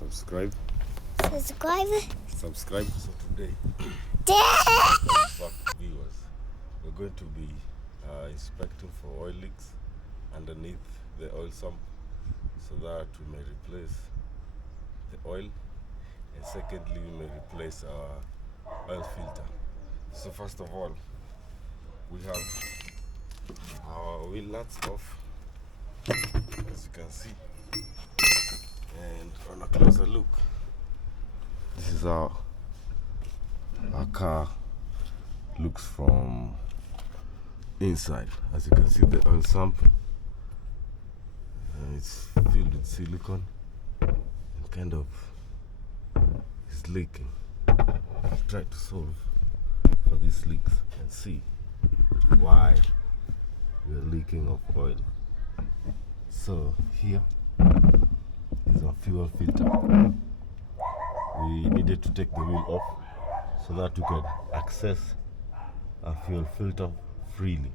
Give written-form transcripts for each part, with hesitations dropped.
Subscribe. Subscribe. So today, viewers, we're going to be inspecting for oil leaks underneath the oil sump, so that we may replace the oil, and secondly, we may replace our oil filter. So first of all, we have our wheel nuts off, as you can see, and on a closer look, this is how our car looks from inside. As you can see, the oil sump, it's filled with silicone and kind of is leaking. I'll try to solve for these leaks and see why we're leaking of oil. So here is our fuel filter. We needed to take the wheel off so that we could access our fuel filter freely.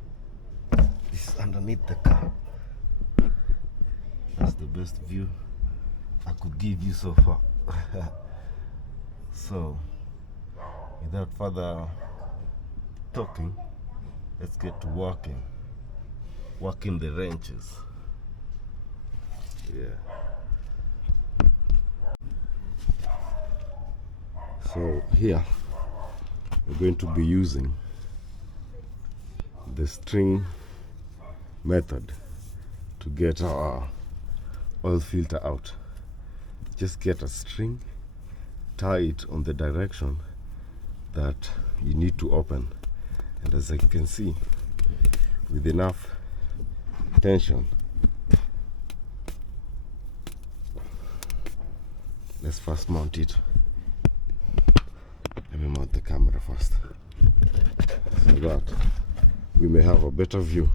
This is underneath the car. That's the best view I could give you so far. So, without further talking, let's get to working the wrenches. Yeah. So here we're going to be using the string method to get our oil filter out. Just get a string, tie it on the direction that you need to open, and as you can see, with enough tension, let's first mount it. Let me mount the camera first so that we may have a better view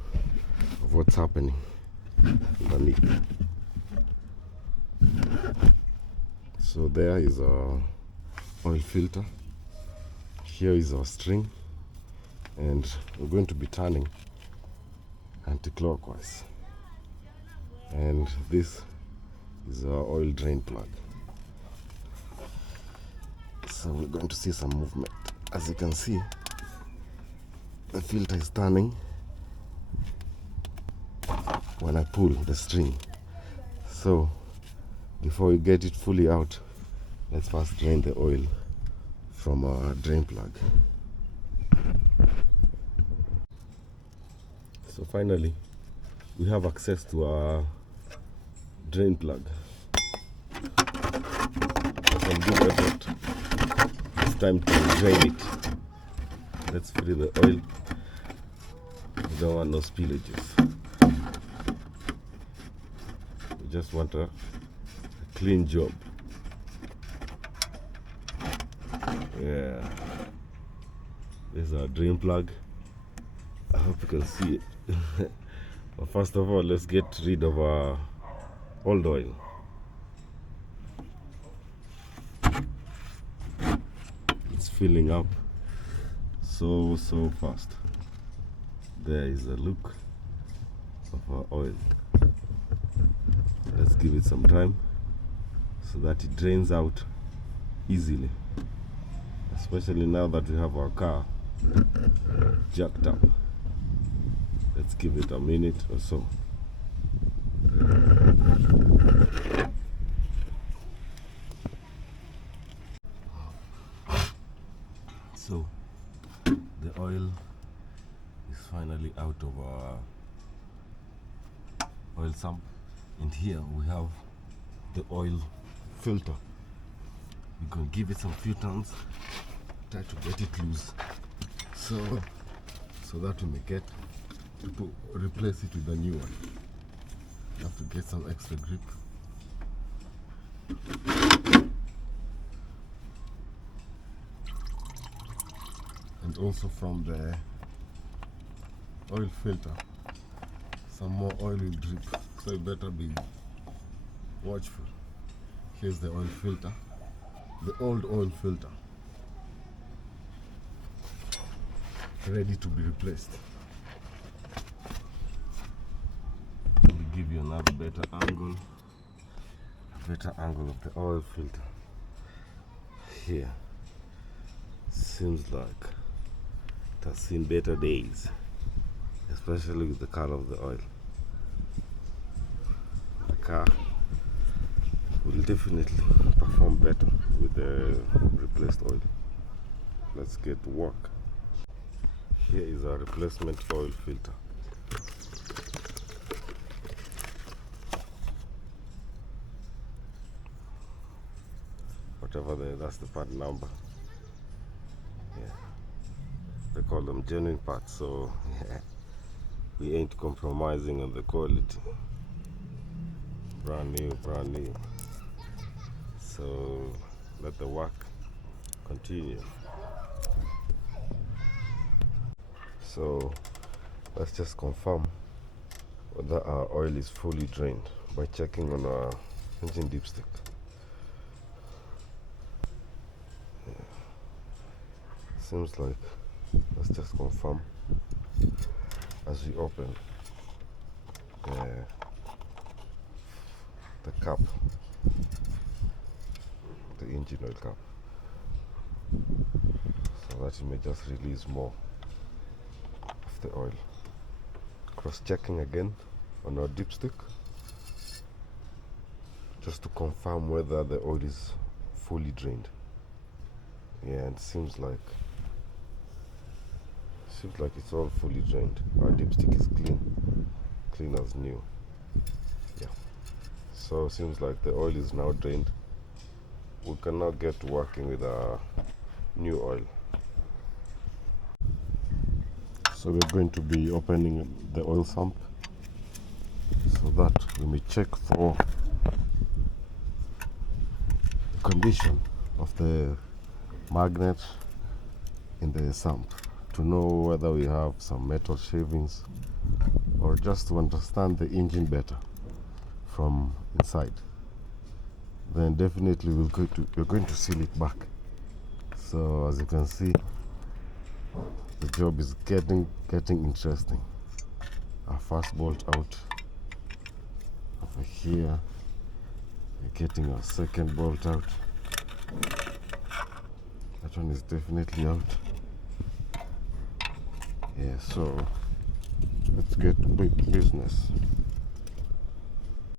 of what's happening underneath. So there is our oil filter. Here is our string, and we're going to be turning anti-clockwise. And this is our oil drain plug. So we're going to see some movement. As you can see, the filter is turning when I pull the string. So before we get it fully out, let's first drain the oil from our drain plug. So finally, we have access to our drain plug. Some good effort. It's time to drain it. Let's free the oil. We don't want no spillages. We just want a clean job. Yeah. This is our drain plug. I hope you can see it. But first of all, let's get rid of our old oil. It's filling up so fast. There is a look of our oil. Let's give it some time so that it drains out easily, especially now that we have our car jacked up. Let's give it a minute or so. So the oil is finally out of our oil sump, and here we have the oil filter. We can give it some few turns, try to get it loose, so that we may get to replace it with a new one. You have to get some extra grip. And also from the oil filter, some more oil will drip, so you better be watchful. Here's the oil filter, the old oil filter, ready to be replaced. Let me give you another better angle. better angle of the oil filter here. Seems like it has seen better days, especially with the color of the oil. The car will definitely perform better with the replaced oil. Let's get to work. Here is our replacement oil filter. That's the part number. Yeah, they call them genuine parts, so yeah, we ain't compromising on the quality. Brand new. So let the work continue. So let's just confirm whether our oil is fully drained by checking on our engine dipstick. Seems like, let's just confirm as we open the cap, the engine oil cap, so that it may just release more of the oil. Cross checking again on our dipstick just to confirm whether the oil is fully drained. Yeah, and seems like it's all fully drained. Our dipstick is clean as new. Yeah, so seems like the oil is now drained. We can now get to working with our new oil. So we're going to be opening the oil sump so that we may check for the condition of the magnet in the sump, to know whether we have some metal shavings, or just to understand the engine better from inside. Then definitely we're going to seal it back. So as you can see, the job is getting interesting. Our first bolt out over here. We're getting our second bolt out. That one is definitely out. Yeah, so let's get to business.